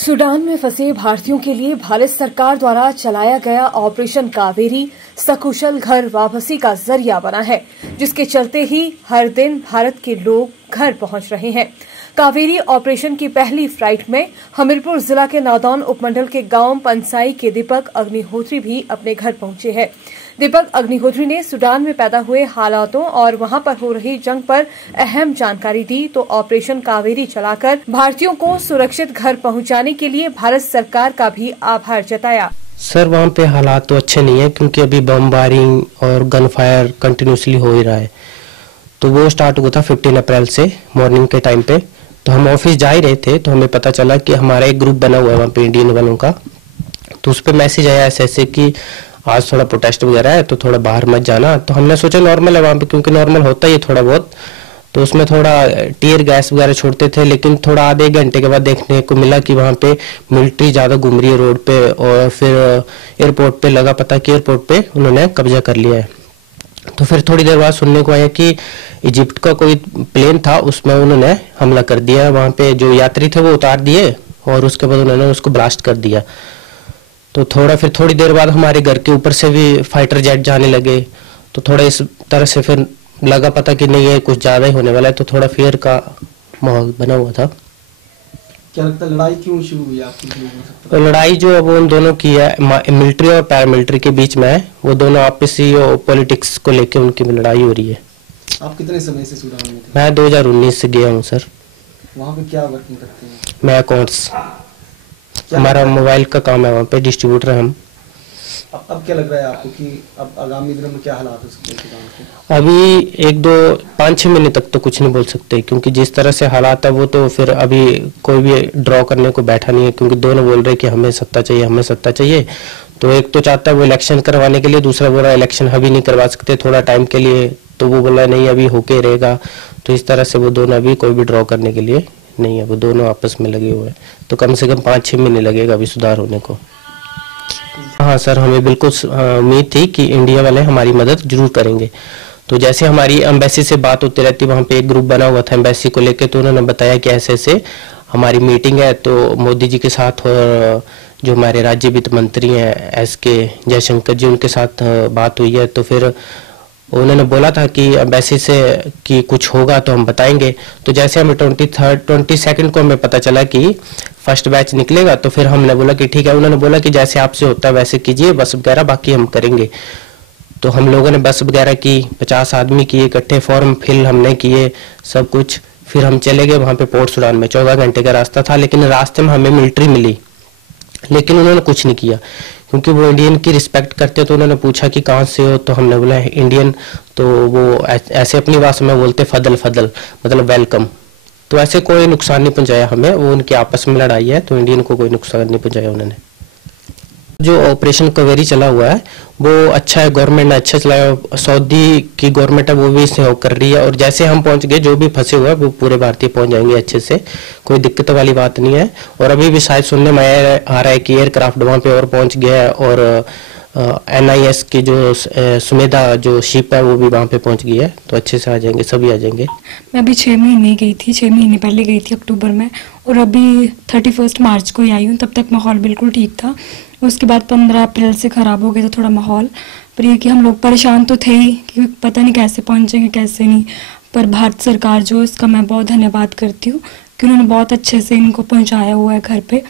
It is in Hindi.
सूडान में फंसे भारतीयों के लिए भारत सरकार द्वारा चलाया गया ऑपरेशन कावेरी सकुशल घर वापसी का जरिया बना है, जिसके चलते ही हर दिन भारत के लोग घर पहुंच रहे हैं। कावेरी ऑपरेशन की पहली फ्लाइट में हमीरपुर जिला के नादौन उपमंडल के गांव पंसाई के दीपक अग्निहोत्री भी अपने घर पहुंचे हैं। दीपक अग्निहोत्री ने सूडान में पैदा हुए हालातों और वहां पर हो रही जंग पर अहम जानकारी दी तो ऑपरेशन कावेरी चलाकर भारतीयों को सुरक्षित घर पहुंचाने के लिए भारत सरकार का भी आभार जताया। सर, वहाँ पे हालात तो अच्छे नहीं है क्योंकि अभी बमबारिंग और गन फायर कंटिन्यूसली हो ही रहा है। तो वो स्टार्ट हुआ था 15 अप्रैल से मॉर्निंग के टाइम पे। तो हम ऑफिस जा ही रहे थे तो हमें पता चला कि हमारा एक ग्रुप बना हुआ है वहाँ पे इंडियन वालों का। तो उस पर मैसेज आया ऐसे कि आज थोड़ा प्रोटेस्ट वगैरह है तो थोड़ा बाहर मत जाना। तो हमने सोचा नॉर्मल है वहाँ पे, क्योंकि नॉर्मल होता ही है थोड़ा बहुत। तो उसमें थोड़ा टीयर गैस वगैरह छोड़ते थे, लेकिन थोड़ा आधे घंटे के बाद देखने को मिला कि वहाँ पे मिलिट्री ज़्यादा घूम रही है रोड पे। और फिर एयरपोर्ट पे लगा पता कि एयरपोर्ट पे उन्होंने कब्जा कर लिया है। तो फिर थोड़ी देर बाद सुनने को आया कि इजिप्ट का कोई प्लेन था, उसमें उन्होंने हमला कर दिया। वहाँ पे जो यात्री थे वो उतार दिए और उसके बाद उन्होंने उसको ब्लास्ट कर दिया। तो फिर थोड़ी देर बाद हमारे घर के ऊपर से भी फाइटर जेट जाने लगे। तो थोड़ा इस तरह से फिर लगा पता कि नहीं है कुछ ज्यादा ही होने वाला है। तो थोड़ा फियर का माहौल बना हुआ था। क्या लगता है लड़ाई क्यों शुरू हुई आपकी? लड़ाई जो अब उन दोनों की है मिलिट्री और पैरामिलिट्री के बीच में है, वो दोनों आपसी और पॉलिटिक्स को लेके उनकी लड़ाई हो रही है। आप कितने समय से सूडान में थे? मैं 2019 से गया हूँ सर। वहाँ पे क्या वर्किंग करते हैं? मैं अकाउंट्स, हमारा मोबाइल का काम है, वहाँ पे डिस्ट्रीब्यूटर हम। अब क्या लग रहा है आपको कि अब आगामी दिनों में क्या हालात हो सकते हैं सूडान के? अभी 5-6 महीने तक तो कुछ नहीं बोल सकते, क्योंकि जिस तरह से हालात है वो तो फिर अभी कोई भी ड्रॉ करने को बैठा नहीं है, क्योंकि दोनों बोल रहे कि हमें सत्ता चाहिए, हमें सत्ता चाहिए। तो एक तो चाहता है वो इलेक्शन करवाने के लिए, दूसरा बोल रहा है इलेक्शन अभी नहीं करवा सकते थोड़ा टाइम के लिए, तो वो बोला नहीं अभी होके रहेगा। तो इस तरह से वो दोनों अभी कोई भी ड्रॉ करने के लिए नहीं है, वो दोनों आपस में लगे हुए हैं। तो कम से कम 5-6 महीने लगेगा अभी सुधार होने को। हाँ सर, हमें बिल्कुल उम्मीद थी कि इंडिया वाले हमारी मदद जरूर करेंगे। तो जैसे हमारी एम्बेसी से बात होती रहती, वहाँ पे एक ग्रुप बना हुआ था एम्बेसी को लेके, तो उन्होंने बताया कि ऐसे हमारी मीटिंग है। तो मोदी जी के साथ और जो हमारे राज्य वित्त मंत्री हैं SK जयशंकर जी, उनके साथ बात हुई है। तो फिर उन्होंने बोला था कि एम्बेसी से कि कुछ होगा तो हम बताएंगे। तो जैसे हमें 22nd को हमें पता चला कि फर्स्ट बैच निकलेगा, तो फिर हमने बोला कि ठीक है। उन्होंने बोला कि जैसे आपसे होता है वैसे कीजिए, बस वगैरह बाकी हम करेंगे। तो हम लोगों ने बस वगैरह की, 50 आदमी किए इकट्ठे, फॉर्म फिल हमने किए सब कुछ। फिर हम चले गए वहाँ पे पोर्ट सूडान में। 14 घंटे का रास्ता था, लेकिन रास्ते में हमें मिलिट्री मिली, लेकिन उन्होंने कुछ नहीं किया क्योंकि वो इंडियन की रिस्पेक्ट करते। तो उन्होंने पूछा कि कहाँ से हो, तो हमने बोला इंडियन। तो वो ऐसे अपनी भाषा में बोलते फदल फदल, मतलब वेलकम। तो ऐसे कोई नुकसान नहीं पहुंचाया हमें, वो उनकी आपस में लड़ाई है, तो इंडियन को कोई नुकसान नहीं पहुंचाया उन्होंने। जो ऑपरेशन कावेरी चला हुआ है वो अच्छा है, गवर्नमेंट ने अच्छा चलाया। सऊदी की गवर्नमेंट है वो भी सहयोग कर रही है। और जैसे हम पहुंच गए, जो भी फंसे हुए हैं वो पूरे भारतीय पहुंच जाएंगे अच्छे से, कोई दिक्कत वाली बात नहीं है। और अभी भी शायद सुनने में आ रहा है कि एयरक्राफ्ट वहाँ पे और पहुंच गया है, और NIS की जो सुमेधा जो शिप है वो भी वहाँ पे पहुंच गई है। तो अच्छे से आ जाएंगे, सभी आ जाएंगे। मैं अभी 6 महीने गई थी, 6 महीने पहले गई थी अक्टूबर में, और अभी 31 मार्च को ही आई हूँ। तब तक माहौल बिल्कुल ठीक था। उसके बाद 15 अप्रैल से ख़राब हो गया था थोड़ा माहौल। पर ये कि हम लोग परेशान तो थे ही कि पता नहीं कैसे पहुँचेंगे कैसे नहीं। पर भारत सरकार जो, इसका मैं बहुत धन्यवाद करती हूँ कि उन्होंने बहुत अच्छे से इनको पहुँचाया हुआ है घर पे।